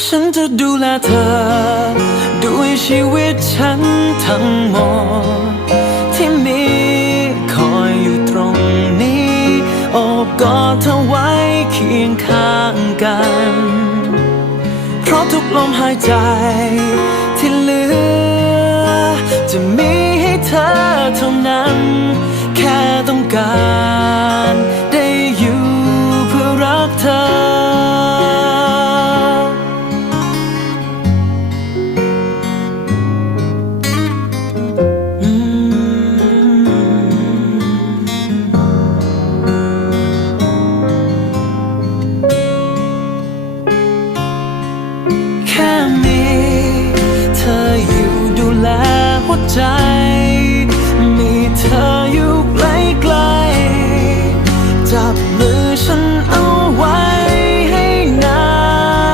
ฉันจะดูแลเธอ ด้วยชีวิตฉันทั้งหมดที่มีคอยอยู่ตรงนี้โอบกอดเธอไว้เคียงข้างกัน เพราะทุกลมหายใจที่เหลือจะมีให้เธอเท่านั้นแค่ต้องการหัวใจ